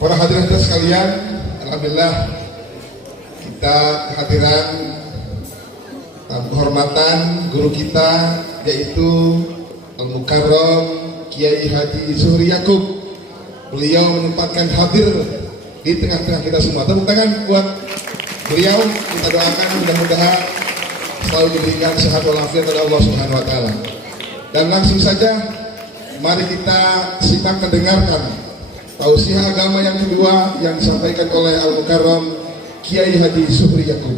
Para hadirin sekalian, alhamdulillah kita kehadiran kehormatan guru kita yaitu Al-Mukarram Kiai Haji Zuhri Yakub. Beliau menyempatkan hadir di tengah-tengah kita semua. Tepuk tangan buat beliau. Kita doakan mudah-mudahan selalu diberikan sehat walafiat oleh Allah Subhanahu wa taala. Dan langsung saja mari kita simak dan dengarkan tausiah agama yang kedua yang disampaikan oleh Al-Mukarram Kiai Haji Zuhri Yakub.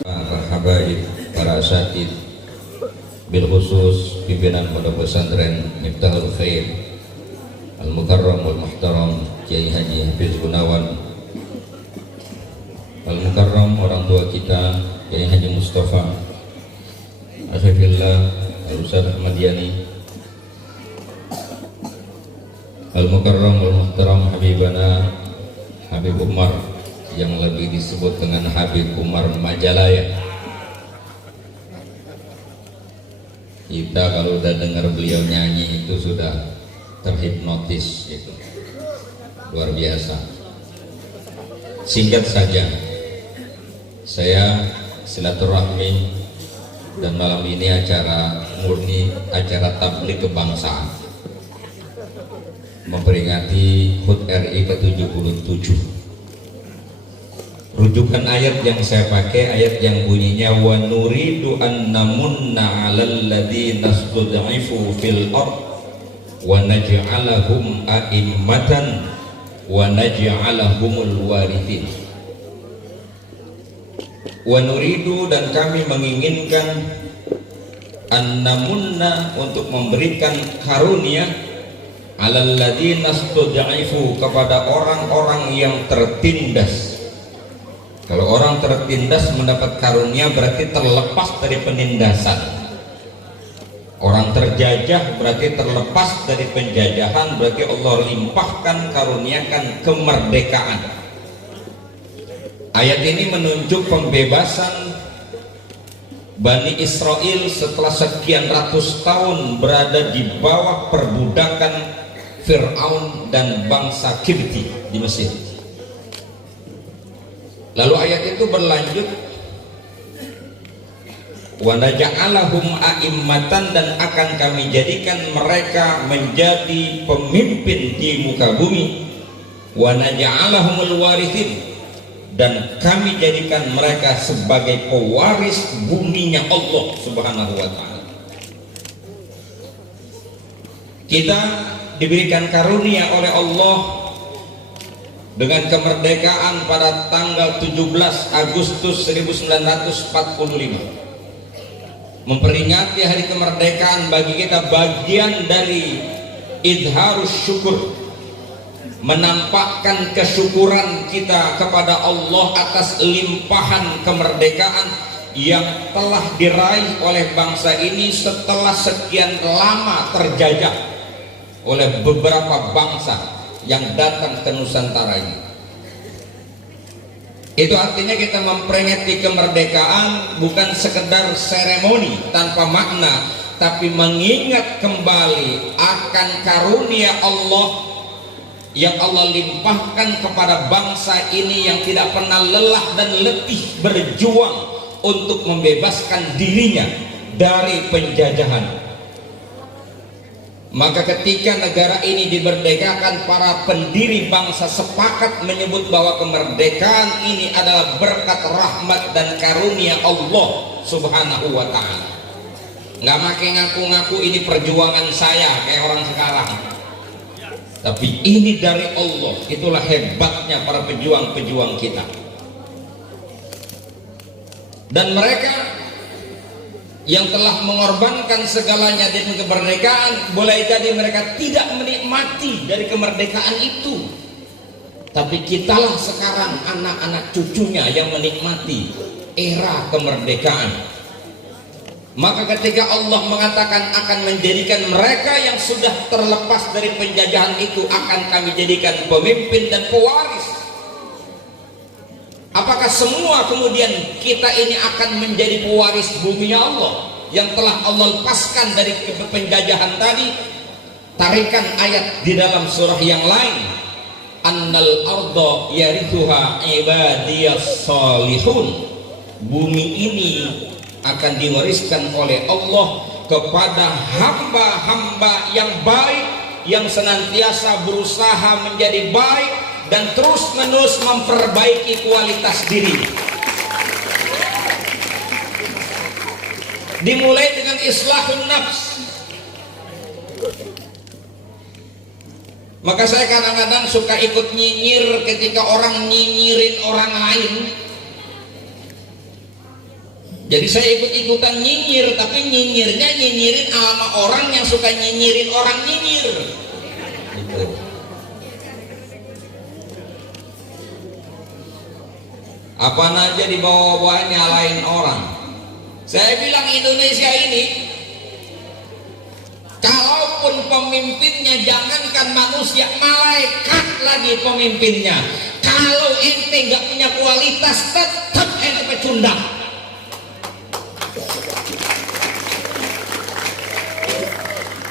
Para habaib, para asatid, bil khusus pimpinan Pondok Pesantren Miftahul Khair Al-Mukarram wal Muhtaram Kiai Haji Hafiz Gunawan, Al-Mukarram orang tua kita Kiai Haji Mustafa Akhifillah Al-Ustaz Ahmad Yani, Al-Mukarram wal Muhtaram Habibana Habib Umar yang lebih disebut dengan Habib Umar Majalaya. Kita kalau udah dengar beliau nyanyi itu sudah terhipnotis, itu luar biasa. Singkat saja, saya silaturahmi dan malam ini acara murni acara tabligh kebangsaan memperingati HUT RI ke-77. Rujukan ayat yang saya pakai ayat yang bunyinya wa nuridu an namunna 'alal ladzina stud'ifu fil ard wa naj'alahum a'immatan wa naj'alahumul warithin. Wa nuridu, dan kami menginginkan an namunna, untuk memberikan karunia 'alal ladzina stud'ifu, kepada orang-orang yang tertindas. Kalau orang tertindas mendapat karunia berarti terlepas dari penindasan. Orang terjajah berarti terlepas dari penjajahan, berarti Allah limpahkan, karuniakan kemerdekaan. Ayat ini menunjuk pembebasan Bani Israel setelah sekian ratus tahun berada di bawah perbudakan Fir'aun dan bangsa Kipti di Mesir. Lalu ayat itu berlanjut wa naj'alahum a'immatan, dan akan kami jadikan mereka menjadi pemimpin di muka bumi, wa naj'alahumul warithin, dan kami jadikan mereka sebagai pewaris buminya Allah Subhanahu wa taala. Kita diberikan karunia oleh Allah dengan kemerdekaan pada tanggal 17 Agustus 1945. Memperingati hari kemerdekaan bagi kita bagian dari idharus syukur, menampakkan kesyukuran kita kepada Allah atas limpahan kemerdekaan yang telah diraih oleh bangsa ini setelah sekian lama terjajah oleh beberapa bangsa yang datang ke Nusantara ini. Itu artinya kita memperingati kemerdekaan bukan sekedar seremoni tanpa makna, tapi mengingat kembali akan karunia Allah yang Allah limpahkan kepada bangsa ini yang tidak pernah lelah dan letih berjuang untuk membebaskan dirinya dari penjajahan. Maka ketika negara ini dimerdekakan, para pendiri bangsa sepakat menyebut bahwa kemerdekaan ini adalah berkat rahmat dan karunia Allah Subhanahu wa ta'ala. Nggak pakai ngaku-ngaku ini perjuangan saya kayak orang sekarang, tapi ini dari Allah. Itulah hebatnya para pejuang-pejuang kita. Dan mereka yang telah mengorbankan segalanya demi kemerdekaan, boleh jadi mereka tidak menikmati dari kemerdekaan itu, tapi kitalah sekarang anak-anak cucunya yang menikmati era kemerdekaan. Maka ketika Allah mengatakan akan menjadikan mereka yang sudah terlepas dari penjajahan itu, akan kami jadikan pemimpin dan pewaris, apakah semua kemudian kita ini akan menjadi pewaris buminya Allah yang telah Allah lepaskan dari penjajahan tadi? Tarikan ayat di dalam surah yang lain, annal arda yarithuha ibadiyas salihun. Bumi ini akan diwariskan oleh Allah kepada hamba-hamba yang baik, yang senantiasa berusaha menjadi baik dan terus-menerus memperbaiki kualitas diri. Dimulai dengan islahun nafs. Maka saya kadang-kadang suka ikut nyinyir ketika orang nyinyirin orang lain. Jadi saya ikut-ikutan nyinyir, tapi nyinyirnya nyinyirin sama orang yang suka nyinyirin orang nyinyir. Gitu. Apa aja dibawa-bawa nyalain orang. Saya bilang Indonesia ini, kalaupun pemimpinnya jangankan manusia, malaikat lagi pemimpinnya. Kalau ente nggak punya kualitas, tetap ente pecundang.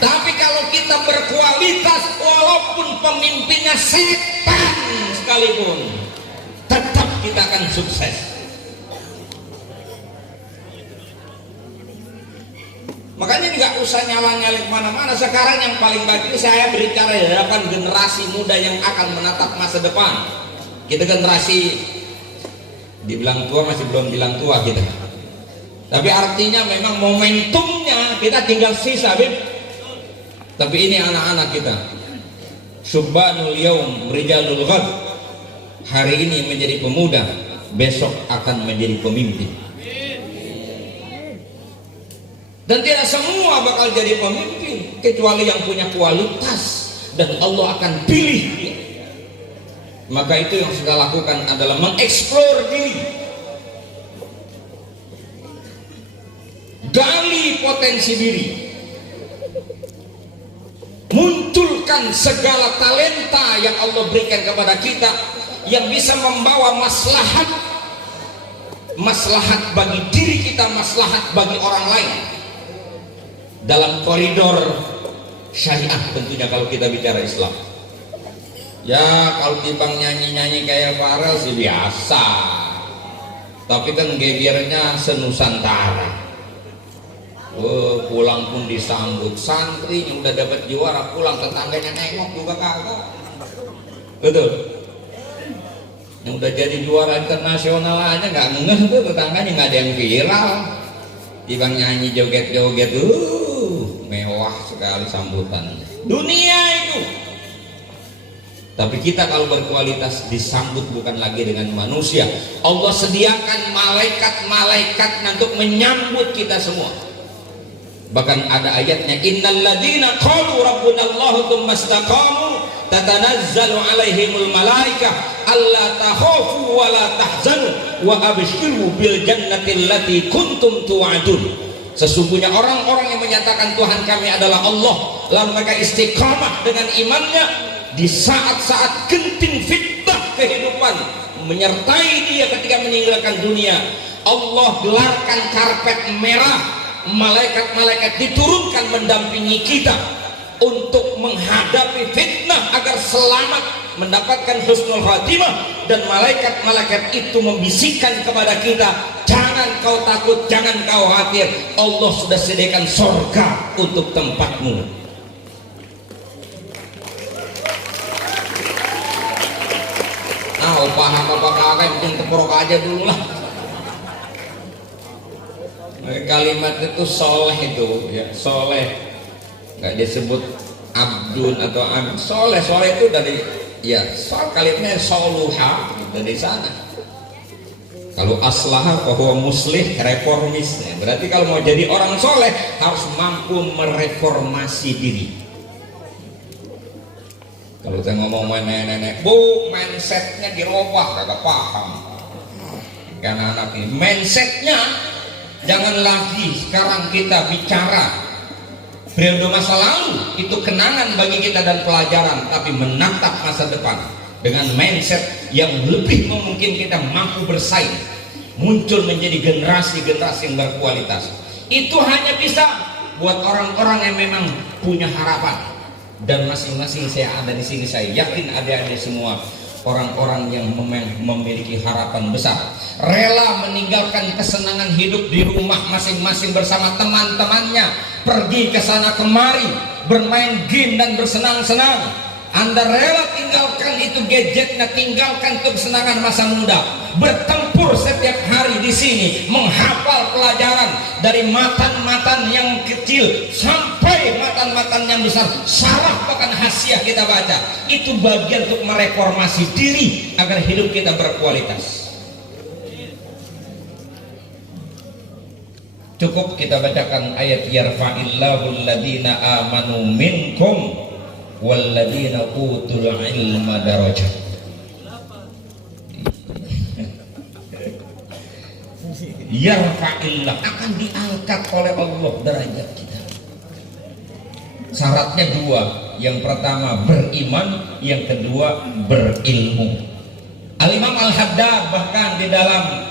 Tapi kalau kita berkualitas, walaupun pemimpinnya setan sekalipun, tetap kita akan sukses. Makanya nggak usah nyala-nyala kemana-mana. Sekarang yang paling bagus saya berbicara di hadapan generasi muda yang akan menatap masa depan. Kita generasi dibilang tua, masih belum bilang tua kita. Tapi artinya memang momentumnya kita tinggal sisa, Bib. Tapi ini anak-anak kita, Subhanul Yaum Rijalul Ghad. Hari ini menjadi pemuda, besok akan menjadi pemimpin. Dan tidak semua bakal jadi pemimpin, kecuali yang punya kualitas dan Allah akan pilih dia. Maka itu yang kita lakukan adalah mengeksplor diri, gali potensi diri, munculkan segala talenta yang Allah berikan kepada kita yang bisa membawa maslahat bagi diri kita, maslahat bagi orang lain dalam koridor syariah tentunya. Kalau kita bicara Islam, ya kalau timbang nyanyi-nyanyi kayak Farel sih biasa, tapi kan gegernya senusantara. Pulang pun disambut, santri yang udah dapat juara pulang tetangganya nengok juga kagak. Betul. Yang udah jadi juara internasional aja nggak ngeh tuh tetangganya, nggak ada yang viral. Timbang nyanyi joget-joget, mewah sekali sambutan dunia itu. Tapi kita kalau berkualitas disambut bukan lagi dengan manusia. Allah sediakan malaikat-malaikat untuk menyambut kita semua. Bahkan ada ayatnya, innal ladzina qalu rabbunallahu tsumma istaqamu tatanazzalu alaihimul malaikah alla takhafu wa la tahzanu wa abshiru bil jannati allati kuntum tu'adun. Sesungguhnya orang-orang yang menyatakan Tuhan kami adalah Allah, lalu mereka istiqamah dengan imannya di saat-saat genting fitnah kehidupan menyertai dia ketika meninggalkan dunia, Allah gelarkan karpet merah, malaikat-malaikat diturunkan mendampingi kita untuk menghadapi fitnah agar selamat mendapatkan husnul khatimah. Dan malaikat-malaikat itu membisikkan kepada kita, jangan kau takut, jangan kau khawatir, Allah sudah sediakan surga untuk tempatmu. Paham apa kagak, yang penting teprok aja dulu lah. Kalimat itu soleh itu ya, soleh nggak disebut abdun atau abd. Soleh itu dari ya, kalimatnya soluha dari sana. Kalau aslaha bahwa muslih, reformis. Berarti kalau mau jadi orang soleh harus mampu mereformasi diri. Kalau saya ngomong nenek-nenek, bu, mindsetnya dirubah, kagak paham. Karena anak ini mindsetnya, jangan lagi sekarang kita bicara periode masa lalu, itu kenangan bagi kita dan pelajaran, tapi menatap masa depan dengan mindset yang lebih memungkinkan kita mampu bersaing, muncul menjadi generasi-generasi yang berkualitas. Itu hanya bisa buat orang-orang yang memang punya harapan. dan masing-masing saya ada di sini, saya yakin adik-adik semua orang-orang yang memiliki harapan besar, rela meninggalkan kesenangan hidup di rumah masing-masing bersama teman-temannya, pergi ke sana kemari, bermain game dan bersenang-senang. Anda rela tinggalkan itu gadgetnya, tinggalkan kesenangan masa muda, bertempur setiap hari di sini, menghafal pelajaran dari matan-matan yang kecil sampai matan-matan yang besar, syarah bahkan hasiah kita baca. Itu bagian untuk mereformasi diri agar hidup kita berkualitas. Cukup kita bacakan ayat yarfa'illahu alladhina amanu minkum walladzina utul ilma darajat. Yarfa'illah, akan diangkat oleh Allah derajat kita. Syaratnya dua, yang pertama beriman, yang kedua berilmu. Al-Imam Al-Haddad bahkan di dalam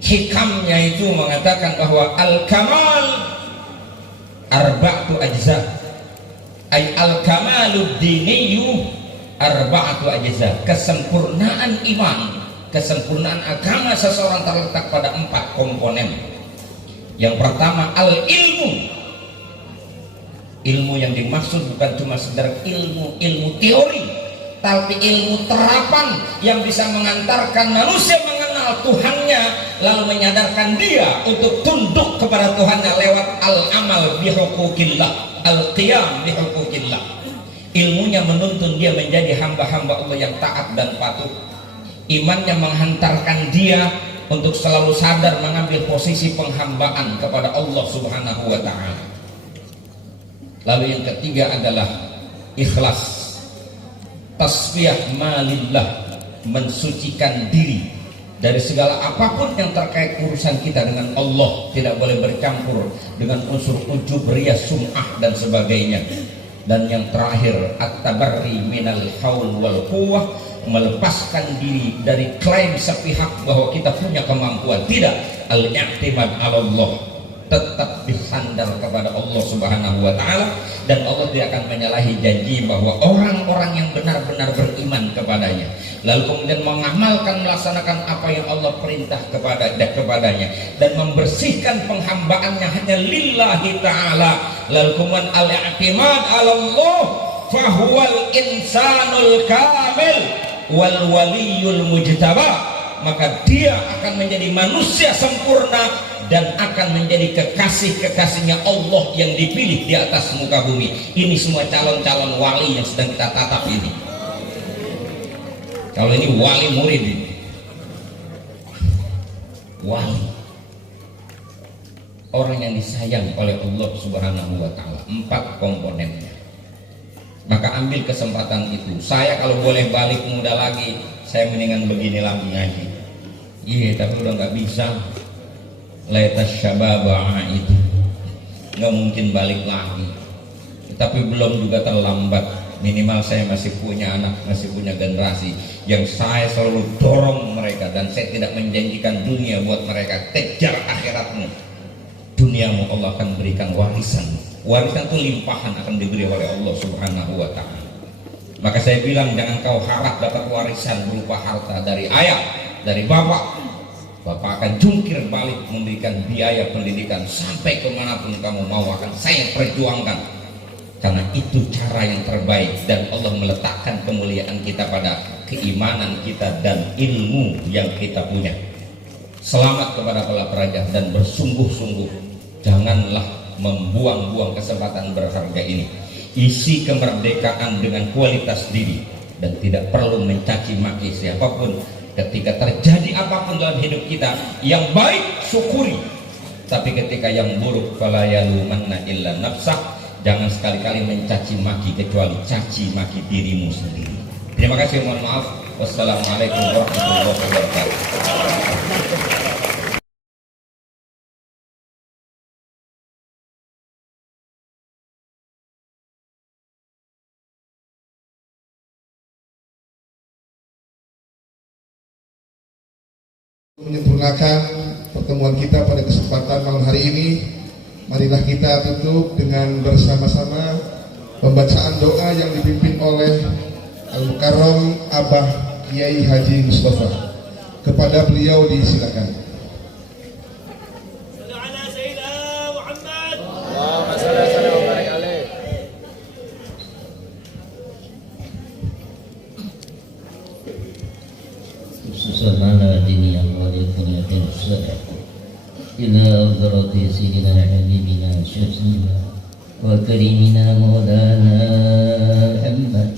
hikamnya itu mengatakan bahwa al-kamal arba'atu ajza, ay al-kamalud diniyu arba'atu ajza. Kesempurnaan iman, kesempurnaan agama seseorang terletak pada 4 komponen. Yang pertama al-ilmu. Ilmu yang dimaksud bukan cuma sekedar ilmu teori, tapi ilmu terapan yang bisa mengantarkan manusia mengenal Tuhannya, lalu menyadarkan dia untuk tunduk kepada Tuhannya lewat al-amal bihuquqillah, al-qiyam bihuquqillah. Ilmunya menuntun dia menjadi hamba-hamba Allah yang taat dan patuh. Imannya menghantarkan dia untuk selalu sadar mengambil posisi penghambaan kepada Allah Subhanahu wa ta'ala. Lalu yang ketiga adalah ikhlas, tasfiyah malillah, mensucikan diri dari segala apapun yang terkait urusan kita dengan Allah, tidak boleh bercampur dengan unsur ujub, riya, sum'ah dan sebagainya. Dan yang terakhir at-tabarri minal haul wal quwwah, melepaskan diri dari klaim sepihak bahwa kita punya kemampuan. Tidak, al-i'timad 'ala Allah, tetap bersandar kepada Allah Subhanahu wa ta'ala. Dan Allah tidak akan menyalahi janji bahwa orang-orang yang benar-benar beriman kepadanya, lalu kemudian mengamalkan, melaksanakan apa yang Allah perintah kepadanya, dan membersihkan penghambaannya hanya lillahi ta'ala, lalu kemudian al-i'timad 'ala Allah, fahuwal insanul kamil wal waliyul mujtaba, maka dia akan menjadi manusia sempurna dan akan menjadi kekasih-kekasihnya Allah yang dipilih di atas muka bumi. Ini semua calon-calon wali yang sedang kita tatap ini. Kalau ini wali murid ini. Wali, orang yang disayang oleh Allah Subhanahu wa ta'ala. 4 komponennya. Maka ambil kesempatan itu. Saya kalau boleh balik muda lagi, saya mendingan begini lagi ngaji. Iya, tapi udah nggak bisa. Laitas syababa itu nggak mungkin balik lagi, tapi belum juga terlambat. Minimal saya masih punya anak, masih punya generasi yang saya selalu dorong mereka, dan saya tidak menjanjikan dunia buat mereka. Kejar akhiratmu, duniamu Allah akan berikan warisan. Warisan itu limpahan akan diberi oleh Allah Subhanahu wa ta'ala. Maka saya bilang, jangan kau harap dapat warisan berupa harta dari ayah, dari bapak. Bapak akan jungkir balik memberikan biaya pendidikan sampai kemanapun kamu mau, akan saya perjuangkan, karena itu cara yang terbaik. Dan Allah meletakkan kemuliaan kita pada keimanan kita dan ilmu yang kita punya. Selamat kepada para pelajar dan bersungguh-sungguh janganlah membuang-buang kesempatan berharga ini. Isi kemerdekaan dengan kualitas diri dan tidak perlu mencaci maki siapapun. Ketika terjadi apapun dalam hidup kita, yang baik syukuri, tapi ketika yang buruk fala yalumanna illa nafsah, jangan sekali-kali mencaci maki kecuali caci maki dirimu sendiri. Terima kasih, mohon maaf. Wassalamualaikum warahmatullahi wabarakatuh. Menyempurnakan pertemuan kita pada kesempatan malam hari ini, marilah kita tutup dengan bersama-sama pembacaan doa yang dipimpin oleh Al-Mukarram Abah Kiai Haji Mustafa. Kepada beliau disilakan. على دين أموالكم الصالح إلى أفضل سيدنا حبيبنا شفينا وكريمنا مولانا محمد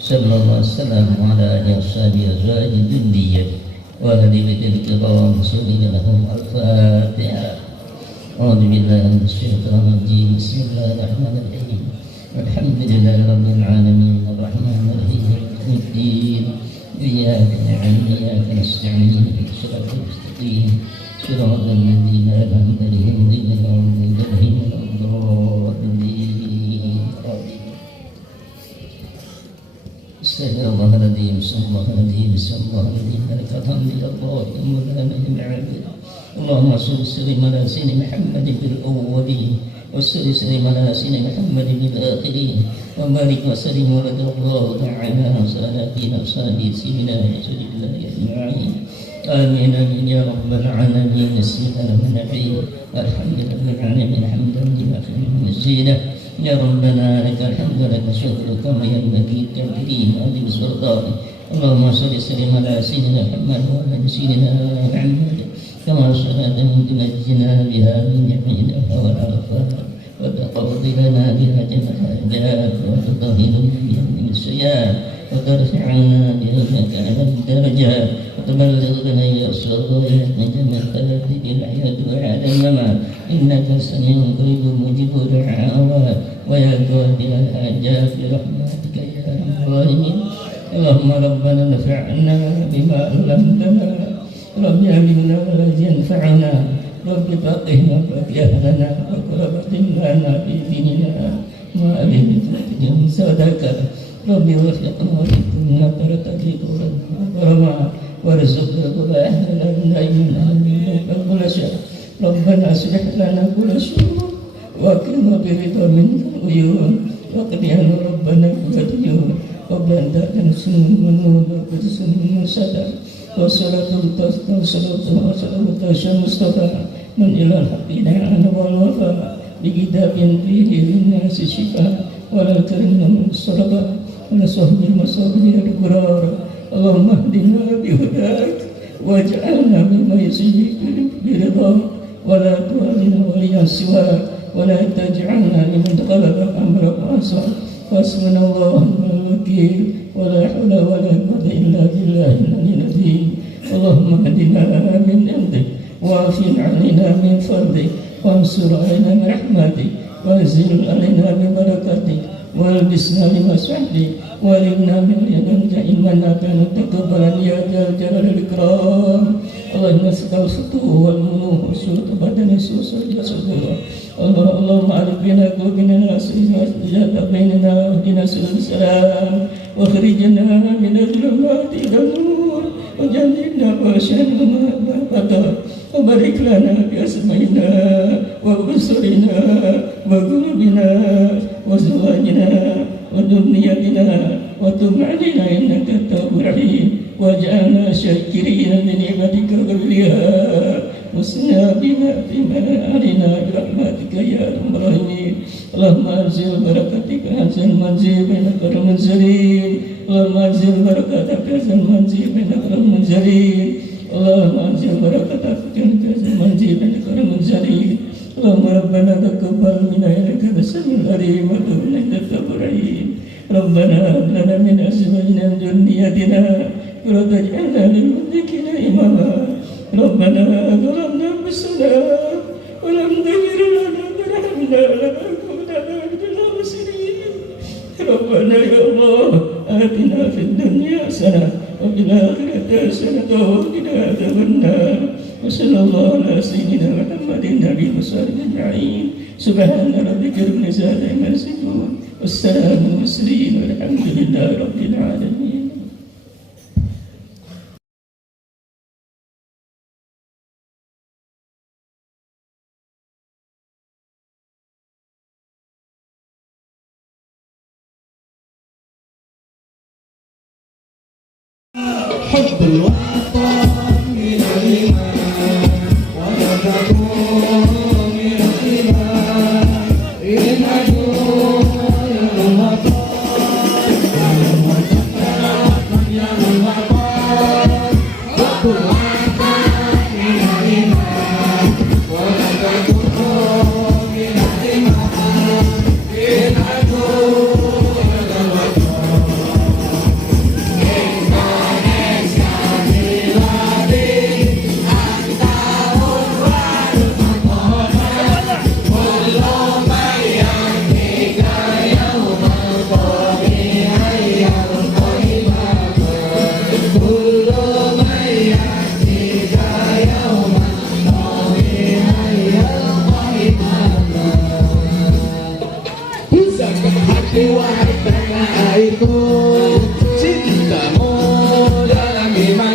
صلى الله عليه وسلم على آله وصحبه أزواج الذرية وأهل بيت الكرام سبيل لهم الفاتحة. أعوذ بالله من الشيطان الرجيم. بسم الله الرحمن الرحيم. الحمد لله رب العالمين الرحمن الرحيم مالك الدين إياك نعبد وإياك نستعين اهدنا الصراط المستقيم صراط الذين أنعمت عليهم غير المغضوب عليهم ولا الضالين. استغفر الله العظيم صلى الله العظيم صلى الله العظيم لك الحمد يا الله يا مولانا يا العابد. اللهم صل وسلم على سيدنا محمد في الأولين وصل وسلم على سيدنا محمد في الآخرين وبارك وسلم ورضي الله تعالى عن ساداتنا وصحبه سيدنا رسول الله أجمعين. آمين آمين يا رب العالمين. بسم الله الرحمن الرحيم. الحمد لله رب العالمين حمدا لما خلق مزيدا. يا ربنا لك الحمد لك الشكر كما ينبغي لتكريم هذه السلطان. اللهم صل وسلم على سيدنا محمد وعلى سيدنا محمد كما صلاة تنجنا بها من جميع الأهواء والآفات وتقضي لنا بها جميع الحاجات وتطهرنا بها من السيئات وترفعنا بها مكان الدرجات وتبلغنا إلى الصلاة من جميع الثلاث الحياة وعلى الممات إنك سميع قريب مجيب الدعوات ويا قاضي الحاجات برحمتك يا أرحم الراحمين. اللهم ربنا نفعنا بما علمتنا رب علمنا الذي ينفعنا رب فقهنا فقهنا وقربة لنا في ديننا ما أبيتنا صدقة رب وفقنا وفقنا ترتقيك ورما وارزقنا كل أهلنا من أيمنا من كل شر. ربنا أصلح لنا كل شر وأكرمنا برضا من العيون وقضينا ربنا كل ديون وبلغنا سنون وسنون صدق والصلاة والسلام مصطفى من إلى الحق دعانا والوفاء بكتاب فيه للناس الشفاء ولا كرمنا من الصلبة ولا صحب المصابين القرار. اللهم اهدنا بهداك واجعلنا مما يسيء برضاك ولا تولنا وليا سواك ولا تجعلنا لمن غلب أمرك وعصاك. حسبنا الله ونعم الوكيل ولا حول ولا قوة إلا بالله العلي العظيم. اللهم اهدنا من عندك وعافنا علينا من فضلك وانصر علينا من رحمتك وانزل علينا ببركاتك والبسنا بمسعدك ولمنا من يدنك إننا كان تقبلا يا ذا الجلال الإكرام. اللهم اسقى الفتوح والمنوح والسلط بدن السوس والجسد. اللهم أعرف بنا قلوبنا سجاد بيننا واهدنا سبل السلام واخرجنا من الظلمات إلى النور وجنبنا وشر ما بدا وبارك لنا بأسمائنا وبصرنا وقلوبنا وزواجنا وذريتنا وتب علينا إنك التواب الرحيم واجعلنا شاكرين لنعمتك كلها واسنا بما علينا برحمتك يا ارحم الراحمين. اللهم انزل بركتك انزل المنزل بين المنزلين. اللهم انزل بركتك انزل المنزل بين المنزلين. اللهم انزل بركتك انزل المنزل بين المنزلين. اللهم ربنا تقبل منا انك انت السميع العليم وتب علينا انك التواب الرحيم. ربنا هب لنا من ازواجنا وذرياتنا قرة اجعلنا للمتقين اماما. ربنا ظلمنا انفسنا ولم تغفر لنا وترحمنا لنكونن من الخاسرين. ربنا يا الله آتنا في الدنيا حسنة وفي الآخرة حسنة وقنا عذاب النار. وصلى الله على سيدنا محمد النبي وصحبه أجمعين. سبحان ربك رب العزة عما يصفون والسلام على المرسلين والحمد لله رب العالمين. حب الوطن من الإيمان وزكاة من الإيمان إن أجوا يا الوطن يا الوطن حب الوطن من الإيمان وزكاة من الإيمان إن أجوا hati wahai tanah airku, cintamu dalam iman.